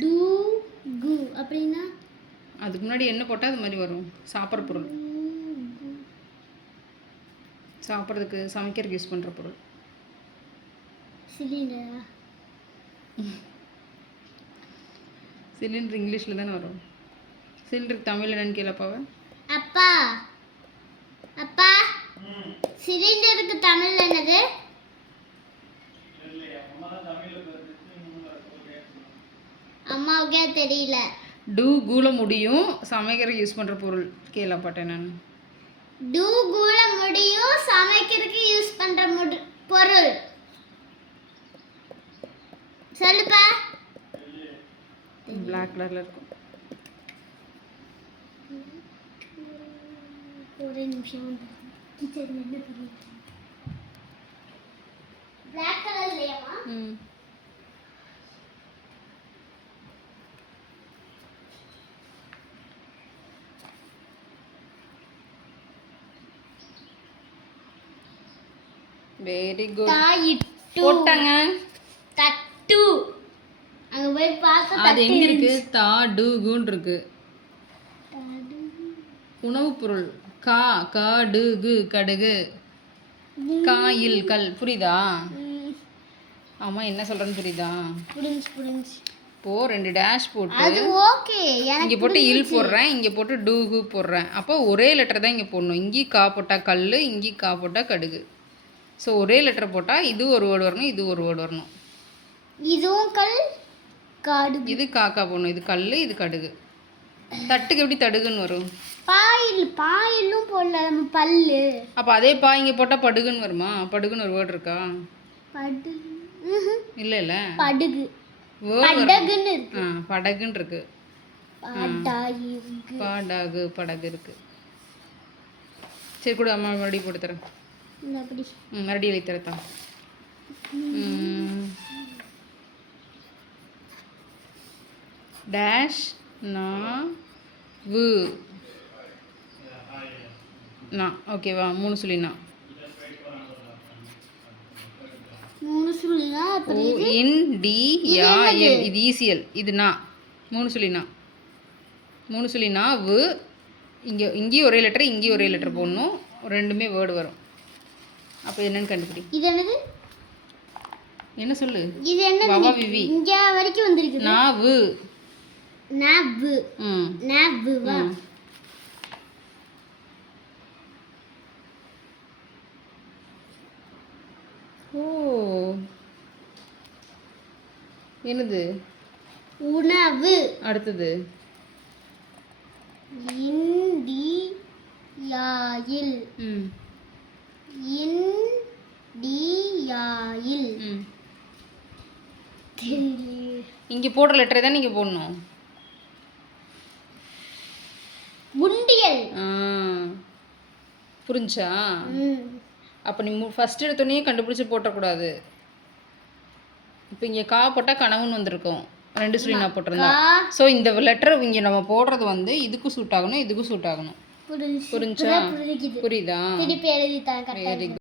To கு அப்படின்னா அதுக்கு முன்னாடி என்ன போட்டால் அது மாதிரி வரும். சாப்பிட்ற பொருள், சாப்பிட்றதுக்கு சமைக்கிறதுக்கு யூஸ் பண்ணுற பொருள். சிலிண்டரா? சிலிண்டர் இங்கிலீஷில் தானே வரும். சிலிண்டருக்கு தமிழ் என்னன்னு கேளப்பாவ. அப்பா அப்பா சிலிண்டருக்கு தமிழ் என்னது? அம்மாவுக்கே தெரியல. டூ கூல முடியும், சமைக்கிறதுக்கு யூஸ் பண்ணுற பொருள் கேளப்பாட்டேன் நான். டு கூல முடியும், சமைக்கிறதுக்கு யூஸ் பண்ற பொருள் சொல்லுப்பா. பிளாக் கலரில் இருக்கும். ஒரு நிமிஷம் கிச்சன்ல என்ன பொருள்? பிளாக் கலர்லயாமா? Very good. தாயிட்டு போட்டாங்க. தட்டு. அங்க போய் பார்க்க அது எங்க இருக்கு? தா டு குன்னு இருக்கு. உணவுப் பொருள். கா கா டு கு கடுகு. காயில் கல். புரியுதா? ஆமா, என்ன சொல்றேன்னு புரியுதா? புரிஞ்சு இப்போ 2 டேஷ் போட்டு அது ஓகே. இங்க போட்டு இல் போடுறேன், இங்க போட்டு டு கு போடுறேன். அப்போ ஒரே லெட்டர் தான் இங்க போடணும். இங்கி கா போட்டா கல்லு, இங்கி கா போட்டா கடுகு. ஸோ ஒரே லெட்டர் போட்டால் இது ஒரு வேர்டு வரணும், இது ஒரு வேர்டு வரணும். இதுவும் கல், கடுகு. இது காக்கா போடணும், இது கல், இது கடுகு. தட்டுக்கு எப்படி தடுகுன்னு வரும்? பாயிலும் போடல நம்ம பல்லு. அப்போ அதே பா இங்கே போட்டால் படுகுன்னு வருமா? படுகுன்னு ஒரு வேர்டு இருக்கா? படு இல்லை இல்லை, படுகு. படகுன்னு இருக்கு. படகுன்னு இருக்கு. படகு படகு இருக்கு. சரி கூட அம்மா மறுபடியும் போட்டு தரேன். மறுபடியும் வைத்தரத்தா. டேஷ் நா வு நா. ஓகேவா? 3 சொல்லினா. 3 சொல்லினா ஓ இன் டி யா எல். இது ஈசிஎல். இது நா. 3 சொல்லினா. 3 சொல்லினா வு. இங்கேயும் ஒரே லெட்டர், இங்கேயும் ஒரே லெட்டர் போடணும். ரெண்டுமே வேர்டு வரும். அப்போ என்னன்னு கண்டுபிடி. இது என்னது? என்ன சொல்லு? இது என்ன? வவா விவி. இங்க வரைக்கும் வந்திருக்கு. நாவு. நாவு. நாவு வா. ஓ என்னது? உணவு. அடுத்தது இந்தி யாயில். இந்தியாயில். இங்க போடுற லெட்டரை தான் நீங்க போடணும். உண்டியல். புரிஞ்சா? அப்போ நீ ஃபர்ஸ்ட் எடுத்தோடனே கண்டுபிடிச்சி போட்டக்கூடாது. இப்போ இங்கே கா போட்டால் கனவுன்னு வந்திருக்கும். 2 சொல்லி நான் போட்டிருந்தேன். ஸோ இந்த லெட்டர் இங்கே நம்ம போடுறது வந்து இதுக்கும் சூட் ஆகணும், இதுக்கும் சூட் ஆகணும். புரிஞ்சா? புரியுதா? திருப்பி எழுதிட்டாங்க. Very good.